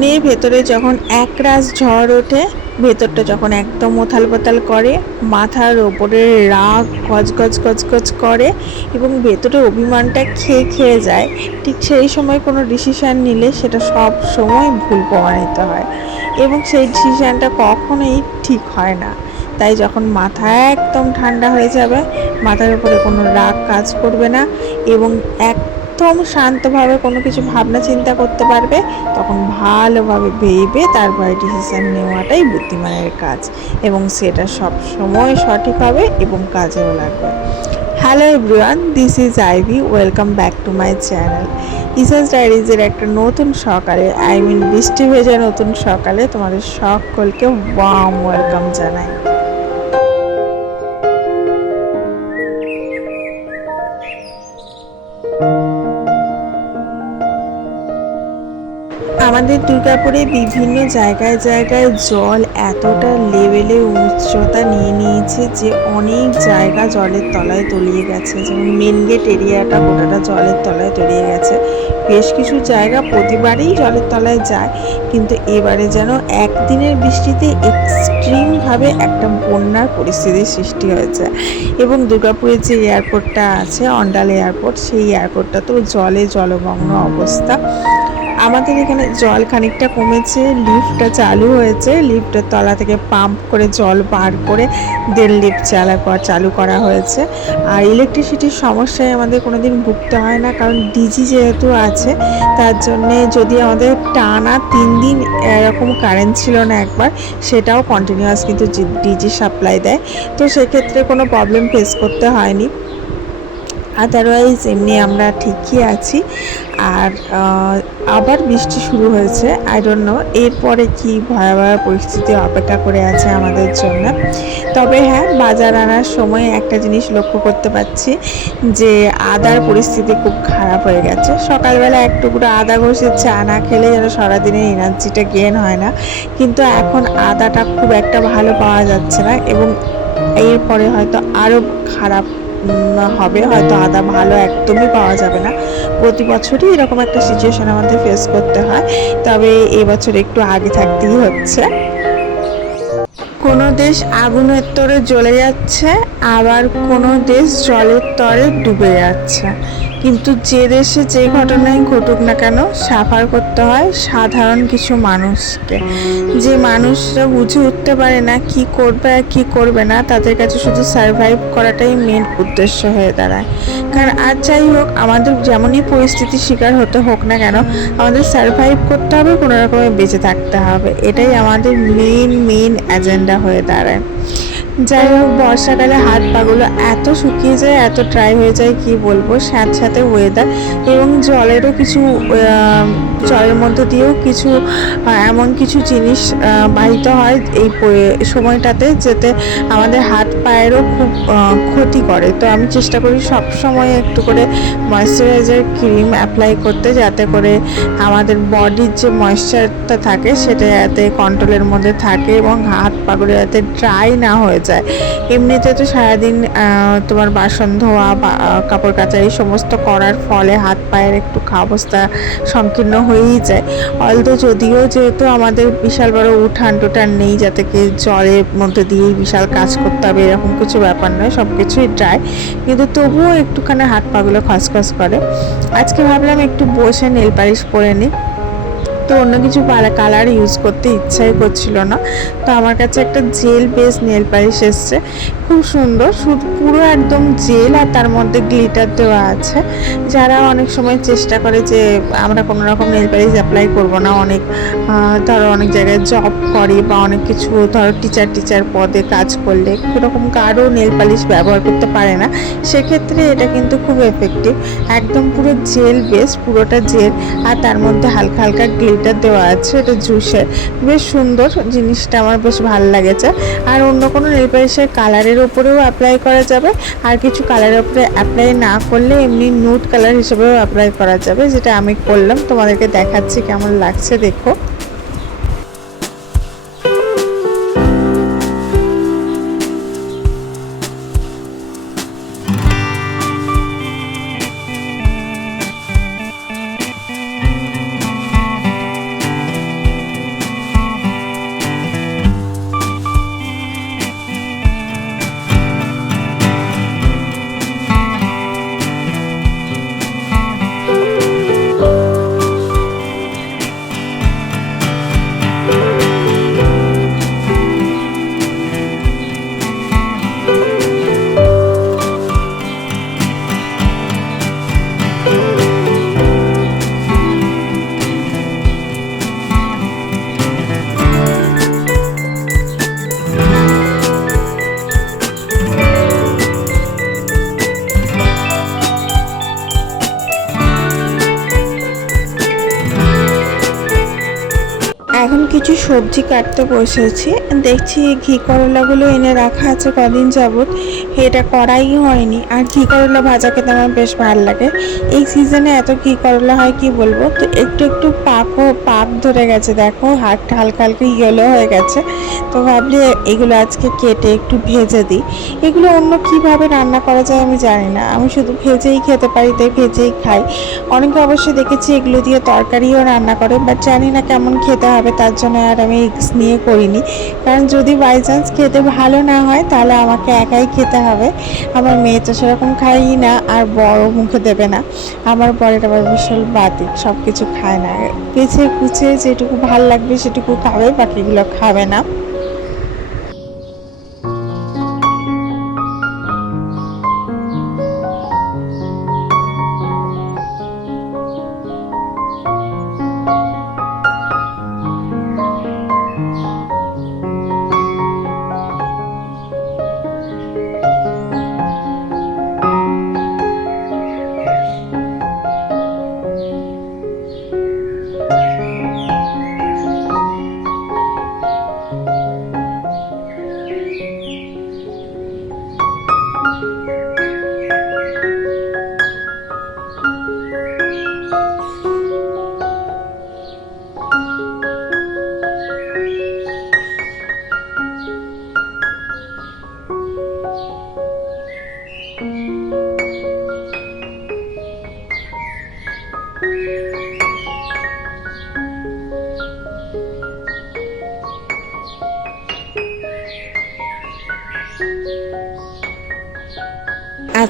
মনের ভেতরে যখন একরাশ ঝড় ওঠে, ভেতরটা যখন একদম ওথাল পাতাল করে, মাথার ওপরে রাগ গজগজ গজগজ করে এবং ভেতরে অভিমানটা খেয়ে খেয়ে যায়, ঠিক সেই সময় কোনো ডিসিশান নিলে সেটা সব সময় ভুল প্রমাণিত হয় এবং সেই ডিসিশানটা কখনোই ঠিক হয় না। তাই যখন মাথা একদম ঠান্ডা হয়ে যাবে, মাথার উপরে কোনো রাগ কাজ করবে না এবং একদম শান্তভাবে কোনো কিছু ভাবনা চিন্তা করতে পারবে, তখন ভালোভাবে ভেবে তারপরে ডিসিশান নেওয়াটাই বুদ্ধিমানের কাজ এবং সেটা সব সময় সঠিক হবে এবং কাজেও লাগবে। Hello everyone this is Ivy welcome back to my channel ইসাস ডায়েরিজের একটা নতুন সকালে আই মিন বৃষ্টি ভেজা নতুন সকালে তোমাদের সকলকে ওয়াম ওয়েলকাম জানাই। আমাদের দুর্গাপুরে বিভিন্ন জায়গায় জায়গায় জল এতটা লেভেলে উচ্চতা নিয়ে নিয়েছে যে অনেক জায়গা জলের তলায় তলিয়ে গেছে। যেমন মেন গেট এরিয়াটা গোটাটা জলের তলায় তলিয়ে গেছে। বেশ কিছু জায়গা প্রতিবারই জলের তলায় যায়, কিন্তু এবারে যেন একদিনের বৃষ্টিতে এক্সট্রিমভাবে একটা বন্যার পরিস্থিতির সৃষ্টি হয়েছে। এবং দুর্গাপুরের যে এয়ারপোর্টটা আছে অন্ডাল এয়ারপোর্ট সেই এয়ারপোর্টটা তো জলে জলমগ্ন অবস্থা। আমাদের এখানে জল খানিকটা কমেছে লিফটটা চালু হয়েছে লিফটের তলা থেকে পাম্প করে জল বার করে দেড় লিফট চালা চালু করা হয়েছে। আর ইলেকট্রিসিটির সমস্যায় আমাদের কোনো দিন ভুগতে হয় না, কারণ ডিজি যেহেতু আছে, তার জন্যে যদি আমাদের টানা তিন দিন এরকম কারেন্ট ছিল না একবার, সেটাও কন্টিনিউয়াস কিন্তু ডিজি সাপ্লাই দেয়। তো সেক্ষেত্রে কোনো প্রবলেম ফেস করতে হয়নি। আদারওয়াইজ এমনি আমরা ঠিকই আছি। আর আবার বৃষ্টি শুরু হয়েছে। আই ডোন্ট নো এরপরে কি ভয়াবহ পরিস্থিতি অপেক্ষা করে আছে আমাদের জন্য। তবে হ্যাঁ বাজার আনার সময় একটা জিনিস লক্ষ্য করতে পারছি, যে আদার পরিস্থিতি খুব খারাপ হয়ে গেছে। সকালবেলা এক টুকরো আদা ঘষে চা না খেলে যেন সারাদিনের এনার্জিটা গেন হয় না। কিন্তু এখন আদাটা খুব একটা ভালো পাওয়া যাচ্ছে না, এবং এরপরে হয়তো আরও খারাপ হবে। হয়তো আদা ভালো একদমই পাওয়া যাবে না। প্রতি বছরই এরকম একটা সিচুয়েশন আমাদের ফেস করতে হয়। তবে এবছর একটু আগে থাকতেই হচ্ছে। কোনো দেশ আগুনের তরে জ্বলে যাচ্ছে, আবার কোনো দেশ জলের তরে ডুবে যাচ্ছে। কিন্তু যে দেশে যে ঘটনাই ঘটুক না কেন, সাফার করতে হয় সাধারণ কিছু মানুষকে। যে মানুষরা বুঝে উঠতে পারে না কি করবে আর কী করবে না, তাদের কাছে শুধু সার্ভাইভ করাটাই মেন উদ্দেশ্য হয়ে দাঁড়ায়। কারণ আর যাই হোক, আমাদের যেমনই পরিস্থিতির শিকার হতে হোক না কেন, আমাদের সার্ভাইভ করতে হবে, কোনো রকমে বেঁচে থাকতে হবে। এটাই আমাদের মেন মেন এজেন্ডা হয়ে দাঁড়ায়। যাই হোক, বর্ষাকালে হাত পাগুলো এত শুকিয়ে যায়, এত ড্রাই হয়ে যায়, কি বলব? সাথে সাথে ওয়েদার এবং জলেরও কিছু জলের মধ্যে দিয়েও কিছু এমন কিছু জিনিস বাহিত হয় এই সময়টাতে যেতে আমাদের হাত পায়েরও খুব ক্ষতি করে। তো আমি চেষ্টা করি সব সময় একটু করে ময়শ্চারাইজার ক্রিম অ্যাপ্লাই করতে যাতে করে আমাদের বডির যে ময়শ্চারটা থাকে সেটা যাতে কন্ট্রোলের মধ্যে থাকে এবং হাত পাগুলো যাতে ড্রাই না হয়ে যায়। এমনিতে তো সারাদিন তোমার বাসন ধোয়া বা কাপড় কাচা এই সমস্ত করার ফলে হাত পায়ের একটু অবস্থা সংকীর্ণ হয়েই যায়। অলতো যদিও যেহেতু আমাদের বিশাল বড় উঠান টুঠান নেই, যাতে কি জলের মধ্যে দিয়েই বিশাল কাজ করতে হবে, এরকম কিছু ব্যাপার নয় সব কিছুই ড্রাই কিন্তু তবুও একটুখানি হাত পাগুলো খসখস করে। আজকে ভাবলাম একটু বসে নেল পালিশ করে নিই। তো অন্য কিছু কালার ইউজ করতে ইচ্ছাই করছিল না। তো আমার কাছে একটা জেল বেস নেল পালিশ এসছে। খুব সুন্দর। শুধু পুরো একদম জেল আর তার মধ্যে গ্লিটার দেওয়া আছে। যারা অনেক সময় চেষ্টা করে যে, আমরা কোনো রকম নেল পালিশ অ্যাপ্লাই করব না, অনেক ধরো অনেক জায়গায় জব করে বা অনেক কিছু, ধরো টিচার টিচার পদে কাজ করলে এরকম কারও নেল পালিশ ব্যবহার করতে পারে না। সেক্ষেত্রে এটা কিন্তু খুব এফেক্টিভ একদম পুরো জেল বেস পুরোটা জেল আর তার মধ্যে হালকা হালকা গ্লিটার দেওয়া আছে, এটা জুসের। বেশ সুন্দর জিনিসটা, আমার বেশ ভালো লেগেছে। আর অন্য কোনো নেল পালিশের কালারের ওপরেও অ্যাপ্লাই করা যাবে। আর কিছু কালারের উপরে অ্যাপ্লাই না করলে এমনি নুট কালার হিসেবেও অ্যাপ্লাই করা যাবে, যেটা আমি করলাম। তোমাদেরকে দেখাচ্ছি কেমন লাগছে, দেখো। সবজি কাটতে বসেছি। দেখছি ঘি করলাগুলো এনে রাখা আছে কদিন যাবত এটা করাই হয়নি। আর ঘি করলা ভাজা খেতে আমার বেশ ভালো লাগে। এই সিজনে এত ঘি করলা হয় কি বলব? তো একটু একটু পাকও পাক ধরে গেছে, দেখো। হাতটা হালকা হালকা ইয়েলো হয়ে গেছে। তো ভাবলি এগুলো আজকে কেটে একটু ভেজে দিই। এগুলো অন্য কীভাবে রান্না করা যায় আমি জানি না। আমি শুধু ভেজেই খেতে পারি, তাই ভেজেই খাই। অনেকে অবশ্যই দেখেছি এগুলো দিয়ে তরকারিও রান্না করে বাট জানি না কেমন খেতে হবে, তার জন্য আর আমি নিয়ে করিনি। কারণ যদি বাই চান্স খেতে ভালো না হয়, তাহলে আমাকে একাই খেতে হবে। আমার মেয়ে তো সেরকম খাইই না, আর বড় মুখে দেবে না। আমার বরের আবার বিশাল বাতি সব কিছু খায় না। কেছে কুচে যেটুকু ভালো লাগবে সেটুকু খাবে, বাকিগুলো খাবে না।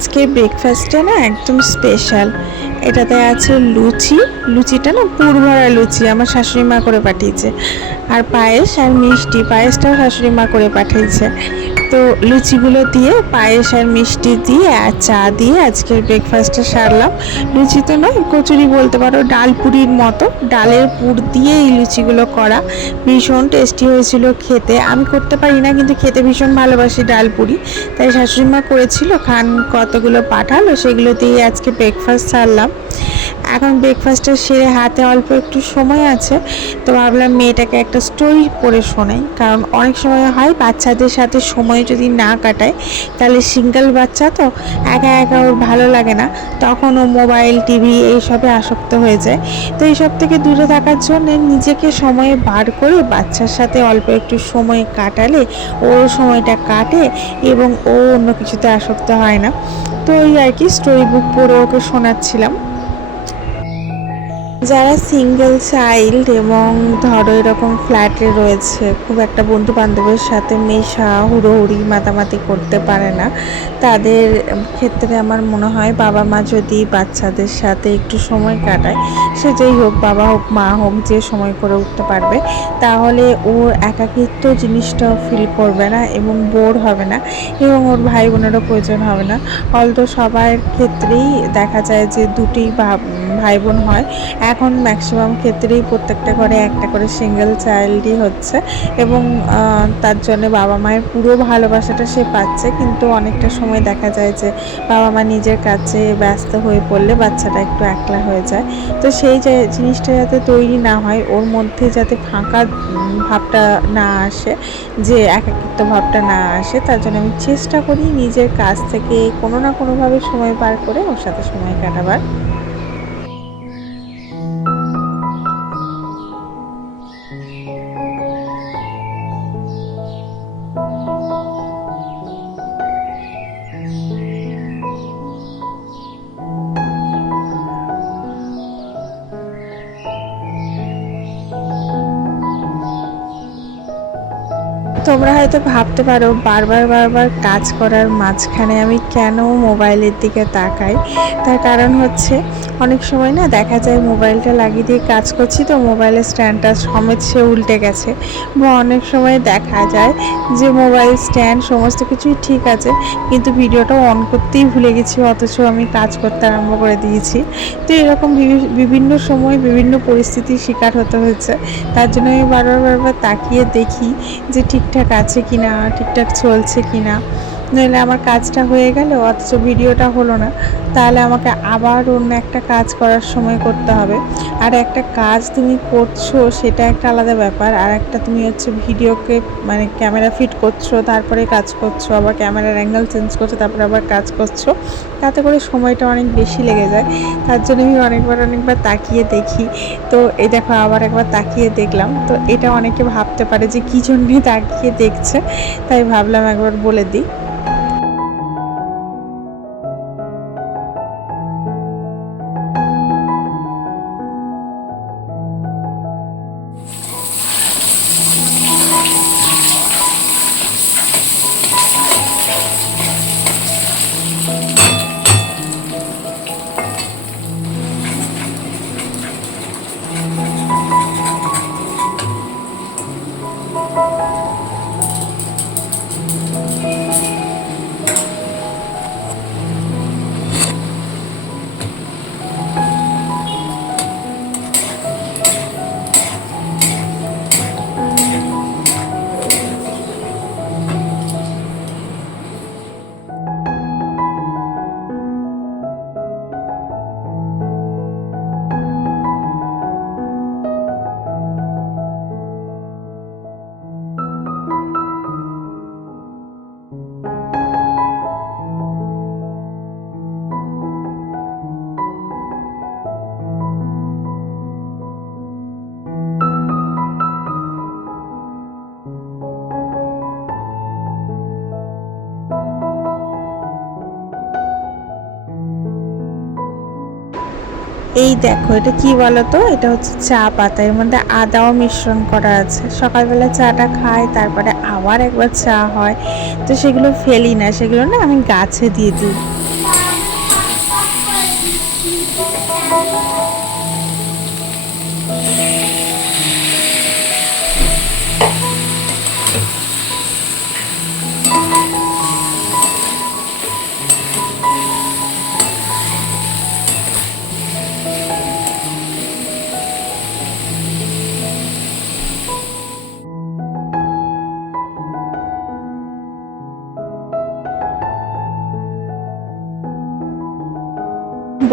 আজকের ব্রেকফাস্টটা না একদম স্পেশাল এটাতে আছে লুচি। লুচিটা না পুরভরা লুচি, আমার শাশুড়ি মা করে পাঠিয়েছে। আর পায়েস আর মিষ্টি, পায়েসটাও শাশুড়ি মা করে পাঠিয়েছে তো লুচিগুলো দিয়ে, পায়েস আর মিষ্টি দিয়ে আর চা দিয়ে আজকের ব্রেকফাস্টটা সারলাম। লুচি তো নয়, কচুরি বলতে পারো, ডাল পুরির মতো। ডালের পুর দিয়ে এই লুচিগুলো করা। ভীষণ টেস্টি হয়েছিল খেতে। আমি করতে পারি না, কিন্তু খেতে ভীষণ ভালোবাসি ডাল পুরি। তাই শাশুড়ি মা করেছিল, খান কতগুলো পাঠালো, সেগুলো দিয়ে আজকে ব্রেকফাস্ট সারলাম। এখন ব্রেকফাস্টটা সেরে হাতে অল্প একটু সময় আছে, তো ভাবলাম মেয়েটাকে একটা স্টোরি পড়ে শোনাই। কারণ অনেক সময় হয় বাচ্চাদের সাথে সময় যদি না কাটায়, তাহলে সিঙ্গেল বাচ্চা তো একা একা ওর ভালো লাগে না। তখন ও মোবাইল টিভি এইসবে আসক্ত হয়ে যায়। তো এইসব থেকে দূরে থাকার জন্য নিজেকে সময়ে বার করে বাচ্চার সাথে অল্প একটু সময় কাটালে, ওর সময়টা কাটে এবং ও অন্য কিছুতে আসক্ত হয় না। তো ওই আর কি স্টোরি বুক পড়ে ওকে শোনাচ্ছিলাম। যারা সিঙ্গেল চাইল্ড এবং ধরো এরকম ফ্ল্যাটে রয়েছে, খুব একটা বন্ধু বান্ধবের সাথে মেশা, হুড়োহুড়ি, মাতামাতি করতে পারে না, তাদের ক্ষেত্রে আমার মনে হয় বাবা মা যদি বাচ্চাদের সাথে একটু সময় কাটায়, সে যেই হোক বাবা হোক, মা হোক, যে সময় করে উঠতে পারবে, তাহলে ওর একাকিত্ব জিনিসটাও ফিল করবে না এবং বোর হবে না এবং ওর ভাই বোনেরও প্রয়োজন হবে না। অলতো সবার ক্ষেত্রেই দেখা যায় যে দুটি ভাই বোন হয় এখন ম্যাক্সিমাম ক্ষেত্রেই প্রত্যেকটা ঘরে একটা করে সিঙ্গেল চাইল্ডই হচ্ছে এবং তার জন্য বাবা মায়ের পুরো ভালোবাসাটা সে পাচ্ছে। কিন্তু অনেকটা সময় দেখা যায় যে বাবা মা নিজের কাছে ব্যস্ত হয়ে পড়লে বাচ্চাটা একটু একলা হয়ে যায়। তো সেই জিনিসটা যাতে তৈরি না হয়, ওর মধ্যে যাতে ফাঁকা ভাবটা না আসে, যে একাকিত্ব ভাবটা না আসে, তার জন্য আমি চেষ্টা করি নিজের কাছ থেকে কোনো না কোনোভাবে সময় পার করে ওর সাথে সময় কাটাবার। তোমরা হয়তো ভাবতে পারো, বারবার বারবার কাজ করার মাঝখানে আমি কেন মোবাইলের দিকে তাকাই? তার কারণ হচ্ছে অনেক সময় না দেখা যায় মোবাইলটা লাগিয়ে দিয়ে কাজ করছি তো মোবাইলের স্ট্যান্ডটা সমেত সে উল্টে গেছে। বা অনেক সময় দেখা যায় যে মোবাইল স্ট্যান্ড সমস্ত কিছুই ঠিক আছে, কিন্তু ভিডিওটা অন করতেই ভুলে গেছি, অথচ আমি কাজ করতে আরম্ভ করে দিয়েছি। তো এরকম বিভিন্ন সময় বিভিন্ন পরিস্থিতির শিকার হতে হয়েছে। তার জন্য আমি বারবার বারবার তাকিয়ে দেখি যে ঠিকঠাক আছে কি না ঠিকঠাক চলছে কি না নইলে আমার কাজটা হয়ে গেল, অথচ ভিডিওটা হলো না। তাহলে আমাকে আবার অন্য একটা কাজ করার সময় করতে হবে। আর একটা কাজ তুমি করছ, সেটা একটা আলাদা ব্যাপার। আর একটা তুমি হচ্ছে ভিডিওকে মানে ক্যামেরা ফিট করছ, তারপরে কাজ করছ, আবার ক্যামেরার অ্যাঙ্গেল চেঞ্জ করছ, তারপরে আবার কাজ করছ। তাতে করে সময়টা অনেক বেশি লেগে যায়। তার জন্য আমি অনেকবার অনেকবার তাকিয়ে দেখি। তো এই দেখো, আবার একবার তাকিয়ে দেখলাম। তো এটা অনেকে ভাবতে পারে যে কী জন্যে তাকিয়ে দেখছে? তাই ভাবলাম একবার বলে দিই। দেখো, এটা কি বলো তো এটা হচ্ছে চা পাতা। এর মধ্যে আদাও মিশ্রণ করা আছে। সকালবেলা চাটা খাই, তারপরে আবার একবার চা হয়। তো সেগুলো ফেলি না, সেগুলো না আমি গাছে দিয়ে দিই।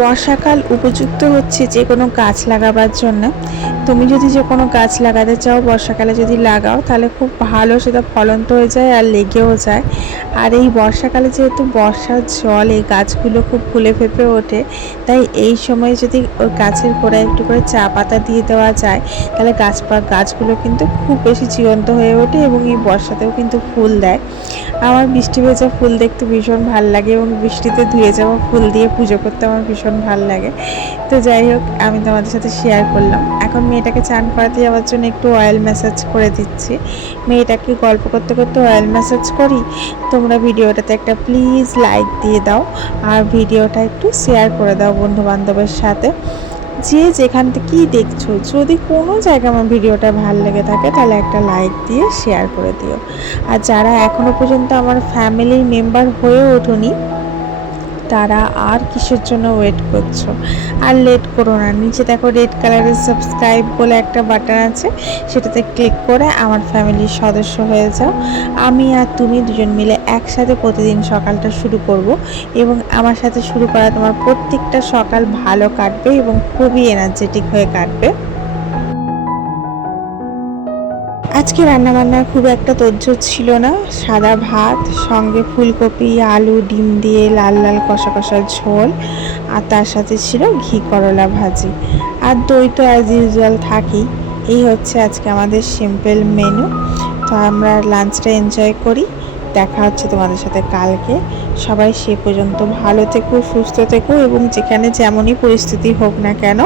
বর্ষাকাল উপযুক্ত হচ্ছে যে কোনো গাছ লাগাবার জন্য। তুমি যদি যে কোনো গাছ লাগাতে চাও, বর্ষাকালে যদি লাগাও, তাহলে খুব ভালো সেটা ফলন্ত হয়ে যায় আর লেগেও যায়। আর এই বর্ষাকালে যেহেতু বর্ষার জল, এই গাছগুলো খুব ফুলে ফেপে ওঠে, তাই এই সময় যদি ওই গাছের গোড়ায় একটু করে চা পাতা দিয়ে দেওয়া যায়, তাহলে গাছ গাছগুলো কিন্তু খুব বেশি জীবন্ত হয়ে ওঠে এবং এই বর্ষাতেও কিন্তু ফুল দেয়। আমার বৃষ্টি ভেজা ফুল দেখতে ভীষণ ভালো লাগে এবং বৃষ্টিতে ধুয়ে যাওয়া ফুল দিয়ে পুজো করতে আমার ভীষণ ভালো লাগে। তো যাই হোক, আমি তোমাদের সাথে শেয়ার করলাম। এখন মেয়েটাকে চান করাতে যাওয়ার জন্য একটু অয়েল ম্যাসাজ করে দিচ্ছি। মেয়েটাকে গল্প করতে করতে অয়েল ম্যাসাজ করি। তোমরা ভিডিওটাতে একটা প্লিজ লাইক দিয়ে দাও। আর ভিডিওটা একটু শেয়ার করে দাও বন্ধু বান্ধবের সাথে। যে যেখান থেকেই দেখছ? যদি কোনো জায়গায় আমার ভিডিওটা ভালো লেগে থাকে, তাহলে একটা লাইক দিয়ে শেয়ার করে দিও। আর যারা এখনও পর্যন্ত আমার ফ্যামিলির মেম্বার হয়ে ওঠোনি তারা আর কিসের জন্য ওয়েট করছ? আর লেট করো না। নিচে দেখো রেড কালারের সাবস্ক্রাইব বলে একটা বাটন আছে। সেটাতে ক্লিক করে আমার ফ্যামিলির সদস্য হয়ে যাও। আমি আর তুমি দুজন মিলে একসাথে প্রতিদিন সকালটা শুরু করব এবং আমার সাথে শুরু করা তোমার প্রত্যেকটা সকাল ভালো কাটবে এবং খুবই এনার্জেটিক হয়ে কাটবে। আজকে রান্নাবান্নার খুব একটা তোজ্জোর ছিল না। সাদা ভাত, সঙ্গে ফুলকপি, আলু, ডিম দিয়ে লাল লাল কষা কষা ঝোল, আর তার সাথে ছিল ঘি করলা ভাজি। আর দই তো অ্যাজ ইউজুয়াল থাকেই। এই হচ্ছে আজকে আমাদের সিম্পল মেনু তো আমরা লাঞ্চটা এনজয় করি। দেখা হচ্ছে তোমাদের সাথে কালকে। সবাই সে পর্যন্ত ভালো থেকো, সুস্থ থেকো এবং যেখানে যেমনই পরিস্থিতি হোক না কেন,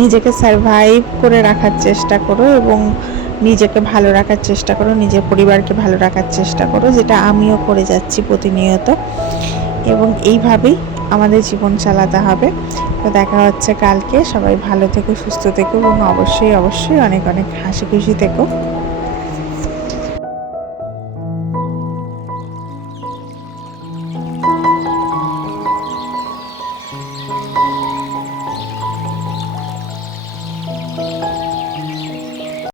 নিজেকে সারভাইভ করে রাখার চেষ্টা করো এবং নিজেকে ভালো রাখার চেষ্টা করো, নিজের পরিবারকে ভালো রাখার চেষ্টা করো, যেটা আমিও করে যাচ্ছি প্রতিনিয়ত। এবং এইভাবেই আমাদের জীবন চালাতে হবে। তো দেখা হচ্ছে কালকে। সবাই ভালো থেকো, সুস্থ থেকো এবং অবশ্যই অবশ্যই অনেক অনেক হাসি খুশি থেকো।